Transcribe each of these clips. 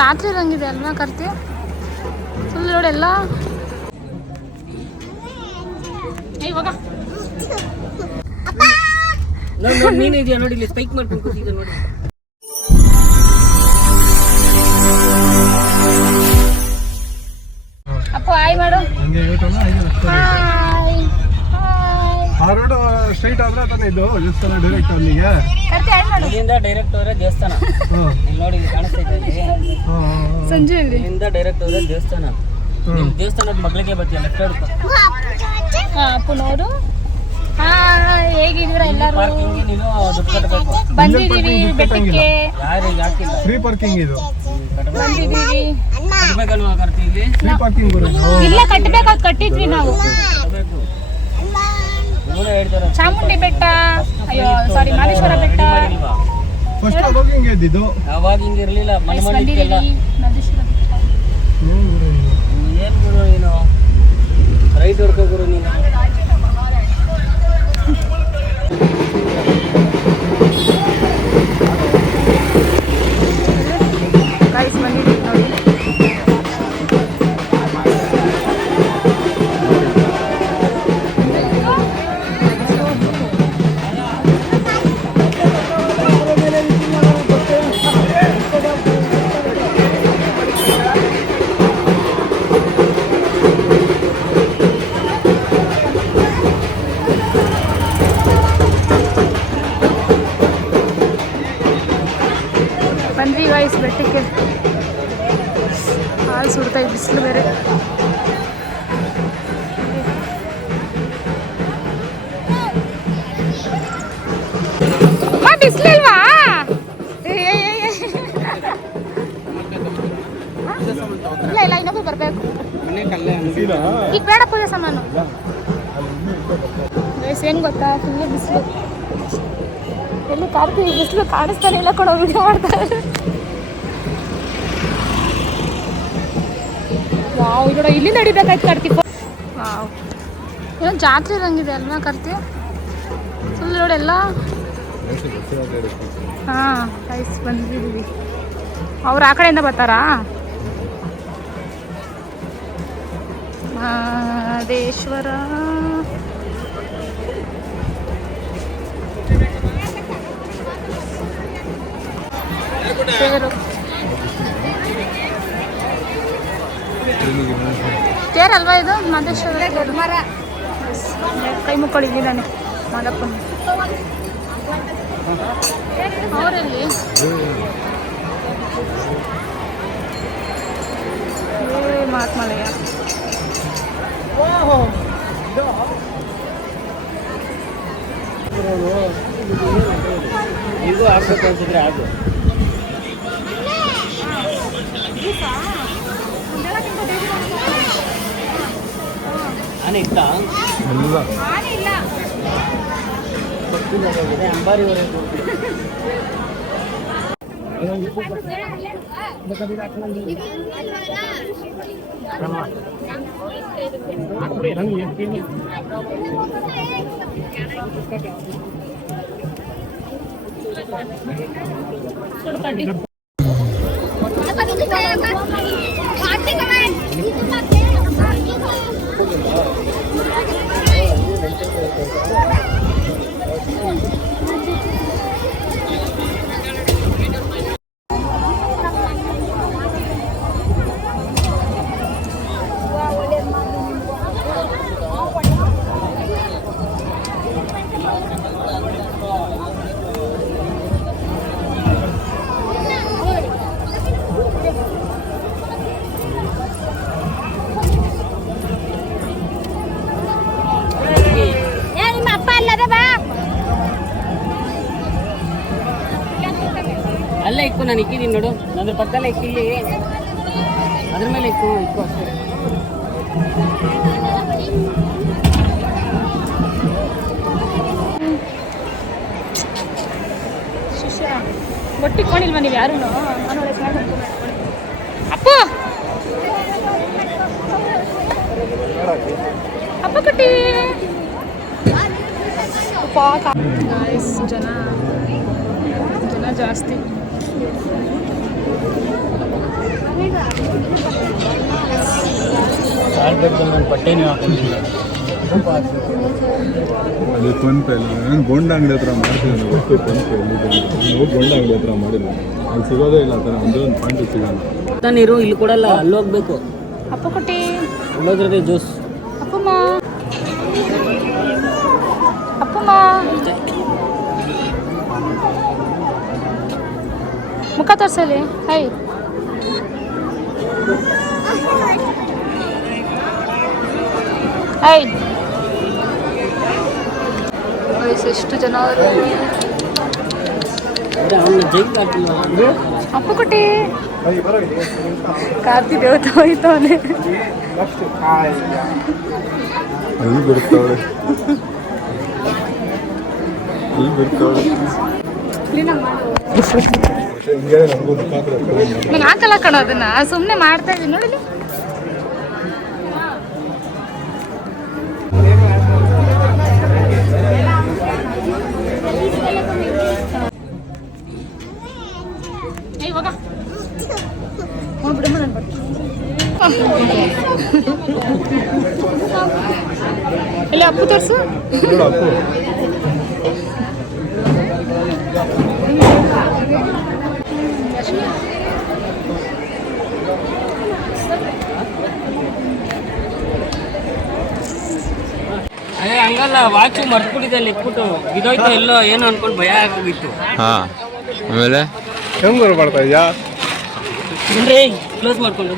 ಜಾತ್ರೆ ಇರಂಗಿದೆ ಅಲ್ವಾ ಕರ್ತಿ ಫುಲ್ ನೋಡಿ ಎಲ್ಲ ಇವಾಗ ನೀನು ಇದೆಯಾ ನೋಡಿ ಇಲ್ಲಿ ಸ್ಪೈಕ್ ಮಾಡ್ಕೊಂಡು ಕೂತಿದ್ದೆ ನೋಡಿ. ಅಪ್ಪ ಹಾಯ್ ಮಾಡು. ಹಾಯ್ ಆ ರೋಡ್ ಸ್ಟ್ರೈಟ್ ಆದ್ರೆ ತಾನೇ ಇದು ದೇವಸ್ಥಾನ ಡೈರೆಕ್ಟ್ ಅಲ್ಲಿಗೆ ಕರ್ತಿ ಹಾಯ್ ಮಾಡು. ಇಲ್ಲಿಂದ ಡೈರೆಕ್ಟ್ ಹೋದ್ರೆ ದೇವಸ್ಥಾನ. ಇಲ್ಲಿ ನೋಡಿ ಇಲ್ಲಿ ಕಾಣಿಸ್ತಾ ಇದೆ ಇಲ್ಲಿ. ಸಂಜೆ ಇಲ್ಲಿ ಇಲ್ಲಿಂದ ಡೈರೆಕ್ಟ್ ಹೋದ್ರೆ ದೇವಸ್ಥಾನ. ನಿಮ್ಮ ದೇವಸ್ಥಾನದ ಮಗಳಿಗೆ ಬರ್ತೀಯ ಲೆಫ್ಟ್ ಹಿಡ್ಕೊ. ಹಾ ಅಪ್ಪು ನೋಡು. ಹೇಗಿದ್ದೀರಾ ಎಲ್ಲರೂ? ಪಾರ್ಕಿಂಗ್ ನೀನು ದುಡ್ಡು ಕಟ್ಟಬೇಕು. ಬಂದಿದ್ದೀವಿ ಬೆಟ್ಟಕ್ಕೆ. ಯಾರಿಗೆ ಹಾಕಿಲ್ಲ ಫ್ರೀ ಪಾರ್ಕಿಂಗ್ ಇದು ಬಂದಿದ್ದೀವಿ. ಕಟ್ಟಬೇಕಲ್ವಾ ಕರ್ತಿ ಇಲ್ಲಿ? ಫ್ರೀ ಪಾರ್ಕಿಂಗ್ ಬರೋದು ಇಲ್ಲ ಕಟ್ಟಬೇಕಾಗಿ ಕಟ್ಟಿದ್ವಿ ನಾವು. ಕಟ್ಟಬೇಕು. ಇವರೇ ಹೇಳ್ತಾರೆ ಚಾಮುಂಡಿ ಬೆಟ್ಟ ಅಯ್ಯೋ ಸಾರಿ ಮಾದೇಶ್ವರ ಬೆಟ್ಟ ಫಸ್ಟ್ ಅವಾಗ ಹಿಂಗೆ ಇದ್ದಿದ್ದು ಅವಾಗ ಹಿಂಗೆ ಇರಲಿಲ್ಲ ಮನೆ ಮನೆ ಇತ್ತೆಲ್ಲ. ಮಾದೇಶ್ವರ ಬೆಟ್ಟ ಏನು ಗುರು ನೀನು ರೈಟ್ ಹೊಡ್ಕೋ ಗುರು ನೀನು. ಗೈಸ್ ಬಂದಿದ್ದೀವಿ ನೋಡಿ. ಬಂದ್ವಿ ಗೈಸ್ ಬೆಟ್ಟಕ್ಕೆ. ಹಾಲು ಸುಡ್ತಾ ಇದ್ದು ಬಿಸಿಲು ಬೇರೆ. ಬಿಸಿಲಿಲ್ವಾ? ಇಲ್ಲ ಇಲ್ಲ ಇನ್ನೊಬ್ಬರು ಬರಬೇಕು. ಈಗ ಬೇಡ ಪೂಜೆ ಸಾಮಾನು. ಗೈಸ್ ಏನು ಗೊತ್ತಾ ಫುಲ್ಲು ಬಿಸಿಲು. ಎಲ್ಲಿ ಕಾರ್ತಿ ಬಿಸಿಲು ಕಾಣಿಸ್ತಾನೆ ಇಲ್ಲ ಕೂಡ ವಿಡಿಯೋ ಮಾಡ್ತಾರೆ. ವಾವ್ ಈಗ ಇಲ್ಲಿ ನಡಿಬೇಕಾಯ್ತು ಕಾರ್ತಿ. ವಾವ್ ಏನೋ ಜಾತ್ರೆ ಇರಂಗಿದೆ ಅಲ್ವಾ ಕಾರ್ತಿ ಫುಲ್ ನೋಡಿ ಎಲ್ಲ. ಹಾಂ ಗೈಸ್ ಬಂದಿದ್ದೀವಿ. ಅವ್ರು ಆ ಕಡೆಯಿಂದ ಬರ್ತಾರಾ? ಮಹದೇಶ್ವರ ತೇರಲ್ವಾ ಇದು ಮಹದೇಶ್ವರ ಕೈ ಮುಕ್ಕೊಂಡಿದ್ದಾನೆ ಮಾದಪ್ಪನ. ಅವರಲ್ಲಿ ಮಹಾತ್ಮಲಯ ಇದು ಆಗ್ಬೇಕು ಅನ್ಸಿದ್ರೆ ಆಗು. ಆನೆ ಇತ್ತ ಅಂಬಾರಿವರೆಗೂ ಅಲ್ಲೇ ಇಕ್ಕು. ನಾನು ಇಕ್ಕಿದ್ದೀನಿ ನೋಡು, ಅದ್ರ ಪಕ್ಕದಲ್ಲೇ ಇಕ್ಕಿಲ್ಲಿ, ಅದ್ರ ಮೇಲೆ ಇಕ್ಕು ಇಕ್ಕು ಅಷ್ಟೇ. ಶಿಷ್ಯ ಒಟ್ಟಿಕೊಂಡಿಲ್ವಾ ನೀವು ಯಾರು? ಅಪ್ಪು ಅಪ್ಪ ಕಟ್ಟಿ ಜನ ಜಾಸ್ತಿ. ನಾನು ಪಟ್ಟೆನೂ ಹಾಕೊಂಡಿಲ್ಲ. ಅದು ಫೋನ್ಪೇ ಇಲ್ಲ. ನಾನು ಬೋಂಡ ಅಂಗಡಿ ಹತ್ರ ಮಾಡ್ತೀನಿ ಗೊತ್ತು. ಫೋನ್ಪೇ ನೀವು ಬೋಂಡ ಅಂಗಡಿ ಹತ್ರ ಮಾಡಿಲ್ಲ, ಅಲ್ಲಿ ಸಿಗೋದೇ ಇಲ್ಲ ಆ ಥರ. ಒಂದೇ ಒಂದು ಪಾಯಿಂಟ್ ಸಿಗಲ್ಲ. ನೀರು ಇಲ್ಲಿ ಕೊಡಲ್ಲ, ಅಲ್ಲಿ ಹೋಗ್ಬೇಕು. ಅಪ್ಪ ಕೊಟ್ಟಿ ಅಲ್ಲೋದ್ರೆ ಜ್ಯೂಸ್. ಅಪ್ಪಮ್ಮ ಅಪ್ಪಮ್ಮ ಮುಖ ತೋರ್ಸಲಿ. ಹೈ ಹೈ ಎಷ್ಟು ಜನ ಅವರು. ಅಪ್ಪ ಕೊಟ್ಟಿ ಕಾರ್ತಿ ದೇವತ ಹೋಯ್ತವನೆ. ಅಲ್ಲಿ ಬಿಡ್ತಾವಳೆ, ಅಲ್ಲಿ ಬಿಡ್ತಾವಳೆ. ನಾನು ಹಾಕಲ್ಲ ಕಣ ಅದನ್ನ, ಸುಮ್ಮನೆ ಮಾಡ್ತಾ ಇದ್ದೀನಿ ನೋಡಿ. ಇವಾಗ ಇಲ್ಲ ಅಪ್ಪು ತೋರಿಸು. ಅದೇ ಹಂಗಲ್ಲ, ವಾಚು ಮರ್ತ್ಬಿಟ್ಟಿದೆ ಅಲ್ಲಿ ಇಟ್ಬಿಟ್ಟು ಇದೋಯ್ತು ಎಲ್ಲೋ ಏನೋ ಅನ್ಕೊಂಡು ಭಯ ಆಗೋಗಿತ್ತು. ಹಾಂ, ಆಮೇಲೆ ಹೆಂಗೆ ಬರ್ತಾ ಇದೆಯಾ? ಅಂದ್ರೆ ಕ್ಲೋಸ್ ಮಾಡ್ಕೊಂಡು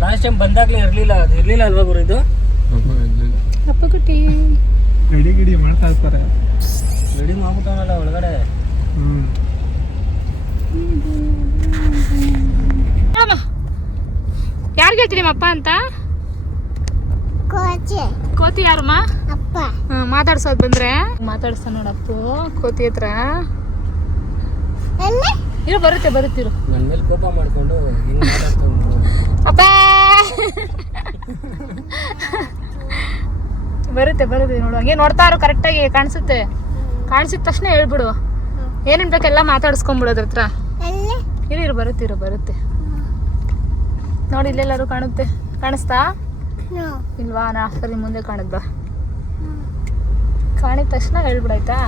ಲಾಸ್ಟ್ ಟೈಮ್ ಬಂದಾಗ್ಲೇ ಇರಲಿಲ್ಲ, ಅದು ಇರಲಿಲ್ಲ ಅಲ್ವಾ ಗುರು ಇದು? ಅಪ್ಪ ಕುಟ್ಟಿ ಗಿಡಿ ಗಿಡಿ ಮಾಡ್ತಾ ಇರ್ತಾರೆ. ರೆಡಿ ಮಾಡ್ಬಿಟ್ಟವನಲ್ಲ ಒಳಗಡೆ. ಯಾರಿಗೆ ಹೇಳ್ತೀರಿ ಅಪ್ಪ ಅಂತ? ಕೋತಿ ಯಾರಮ್ಮ? ಮಾತಾಡ್ಸೋದು ಬಂದ್ರೆ ಮಾತಾಡ್ಸ ನೋಡಪ್ಪು ಕೋತಿ ಹತ್ರ. ಇರು ಬರುತ್ತೆ ಬರುತ್ತಿರು. ನನ್ನ ಮೇಲೆ ಕೋಪ ಮಾಡ್ಕೊಂಡು ಹಿಂಗೆ ಮಾತಾಡ್ಕೊಂಡು ಅಪ್ಪ ಬರುತ್ತೆ ನೋಡು. ಹಂಗೆ ನೋಡ್ತಾ ಇರು, ಕರೆಕ್ಟಾಗಿ ಕಾಣಿಸುತ್ತೆ. ಕಾಣಿಸಿದ ತಕ್ಷಣ ಹೇಳ್ಬಿಡು, ಏನೇನು ಬೇಕೆಲ್ಲ ಮಾತಾಡಿಸ್ಕೊಂಬಿಡೋದ್ರ ಹತ್ರ. ಇರು ಬರುತ್ತೆ ನೋಡಿ. ಇಲ್ಲೆಲ್ಲರೂ ಕಾಣುತ್ತೆ, ಕಾಣಿಸ್ತಾ ಇಲ್ವಾ? ನಾ ಸರಿ ಮುಂದೆ ಕಾಣದ್ ಬಾ. ಕಾಣಿದ ತಕ್ಷಣ ಹೇಳ್ಬಿಡಾಯ್ತಾ?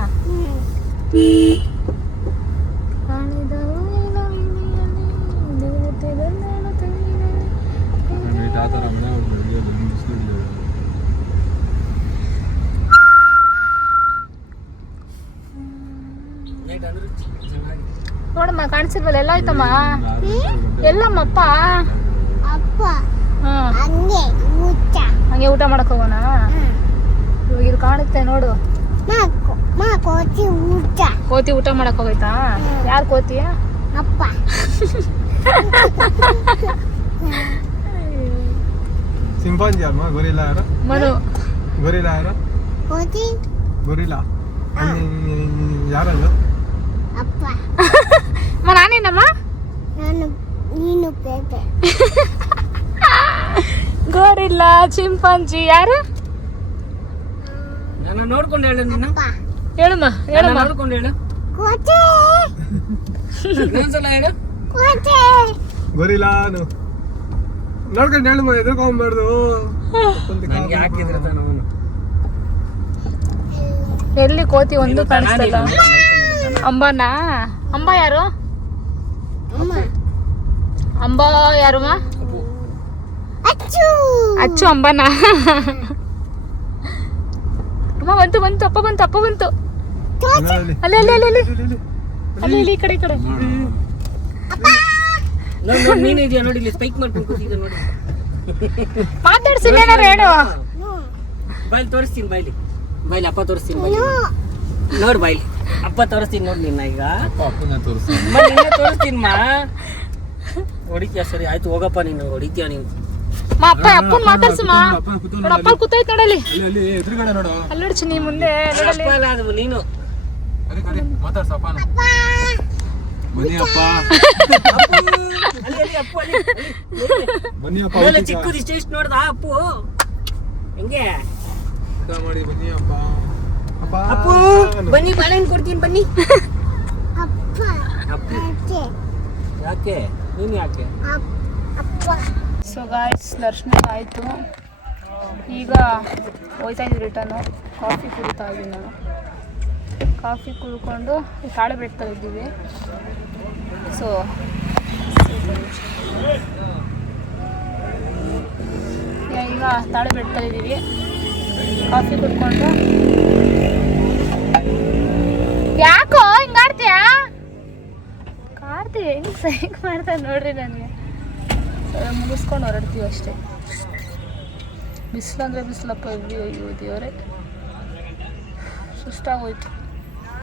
ನೋಡಮ್ಮ ಕಾಣಿಸಿಲ್ವಲ್ಲ, ಎಲ್ಲ ಆಯ್ತಮ್ಮ. ಎಲ್ಲಮ್ಮಪ್ಪ? ಹಂಗೆ ಊಟ ಮಾಡಕ್ ಹೋಗೋಣ. ಇವಾಗ ಇದು ಕಾಣುತ್ತೆ ನೋಡು. ಕೋತಿ ಊಟ ಮಾಡಕ್ ಹೋಗೈತಾ? ಯಾರು ಕೋತಿ? ಅಪ್ಪ. ಸಿಂಪಾಂಜಿ ಅಮ್ಮ. ಗೊರಿಲ್ಲಾ ಯಾರು? ಮನು. ಗೊರಿಲ್ಲಾ ಯಾರು? ಗೊರಿಲ್ಲಾ ಯಾರಲ್ಲ? ನಾನೇನಮ್ಮ? ಗೋರಿಲ್ಲ, ಚಿಂಪಾಂಜಿ ಯಾರು? ನಾನು ನೋಡ್ಕೊಂಡು ಹೇಳು. ನೀನು ಹೇಳಮ್ಮ ನೋಡ್ಕೊಂಡು ಹೇಳು. ಇನ್ನೊಂದ್ಸಲ ಹೇಳು. ಗೊರಿಲ್ಲಾನು ನೋಡ್ಕೊಂಡು ಹೇಳು, ಎದುರ್ಕೊಂಬಾರ್ದು. ನನಗೆ ಹಾಕಿದ್ರೆ ತಾನು ಎಲ್ಲಿ ಕೋತಿ ಒಂದು ಕಾಣಿಸ್ತಲ್ಲ. ಅಂಬಾನಾ? ಅಂಬ ಯಾರು? ಅಂಬ ಯಾರಮ್ಮ? ಅಚ್ಚು ಅಂಬಾನಾ? ಅಮ್ಮ ಬಂತು ಅಪ್ಪ ಬಂತು. ಅಲ್ಲಿ ಈ ಕಡೆ ನೀನು ಇದೆಯಾ ನೋಡಿ, ಇಲ್ಲಿ ಸ್ಪೈಕ್ ಮಾಡ್ಕೊಂಡು ಕೂತಿದ್ದೆ ನೋಡಿ. ಮಾತಾಡ್ಸಿಲ್ಲ ಹೇಳು. ಬಾಯ್ಲಿ ತೋರಿಸ್ತೀನಿ, ಬಾಯ್ಲಿ ಅಪ್ಪ ತೋರಿಸ್ತೀನಿ. ನೋಡು ಬಾಯ್ಲಿ ಅಪ್ಪ ತೋರಿಸ್ತೀನಿ ನೋಡಿ. ನಿನ್ನ ಈಗ ತೋರಿಸ್ತೀನಿ ಮಾ. ಹೊಡಿತೀಯ? ಸರಿ ಆಯ್ತು ಹೋಗಪ್ಪ, ನೀನು ಹೊಡಿತೀಯ ನೀನು. ಅಪ್ಪನ್ ಮಾತಾಡ್ಸಮ್ಮ. ಅಪ್ಪ ಕೂತೈತ್ ನೋಡಲಿ, ಎದುರುಗಡೆ ನೋಡು. ಅಲ್ಲಿ ನೋಡ್ಚಿ ನೀ ಮುಂದೆ ನೋಡಲಿ. ನೀನು ಮಾತಾಡ್ಸಪ್ಪ. ಬನ್ನಿ ಅಪ್ಪ, ಬನ್ನಿ ಅಪ್ಪ. ಚಿಕ್ಕದು ಇಷ್ಟ ನೋಡ್ದ ಅಪ್ಪು. ಹೆಂಗೆ ಊಟ ಮಾಡಿ ಬನ್ನಿ ಅಪ್ಪ. ಅಪ್ಪ ಅಪ್ಪು ಬನ್ನಿ ಬಾಳೆಹಣ್ಣು ಕೊಡ್ತೀನಿ ಬನ್ನಿ. ಯಾಕೆ ನೀನು ಯಾಕೆ? ಸೊ ಗಾಯ್ಸ್ ದರ್ಶನ ಆಯಿತು. ಈಗ ಹೋಯ್ತಾ ಇದ್ದೀವಿ ರಿಟರ್ನು. ಕಾಫಿ ಕುಡಿತಾ ಇದ್ದೀನಿ ನಾನು. ಕಾಫಿ ಕುಡ್ಕೊಂಡು ತಾಳೆ ಬೆಟ್ಟದಲ್ಲಿ ಇದ್ದೀವಿ. ಸೊ ಈಗ ತಾಳೆ ಬೆಟ್ಟದಲ್ಲಿ ಇದ್ದೀವಿ. ಕಾಫಿ ಕುಡ್ಕೊಂಡು ಯಾಕೋ ಹಿಂಗಾಡ್ತೀಯಾ? ಕಾರ್ತಿ ಹೆಂಗೆ ಸೈಕ್ ಮಾಡ್ತಾರೆ ನೋಡ್ರಿ ನನಗೆ. ಮುಗಿಸ್ಕೊಂಡು ಹೊರಡ್ತೀವಿ ಅಷ್ಟೇ. ಬಿಸಿಲು ಅಂದರೆ ಬಿಸಿಲಪ್ಪ. ಅಯ್ಯೋ ದೇವರೇ ಸುಸ್ತಾಗೋಯ್ತು.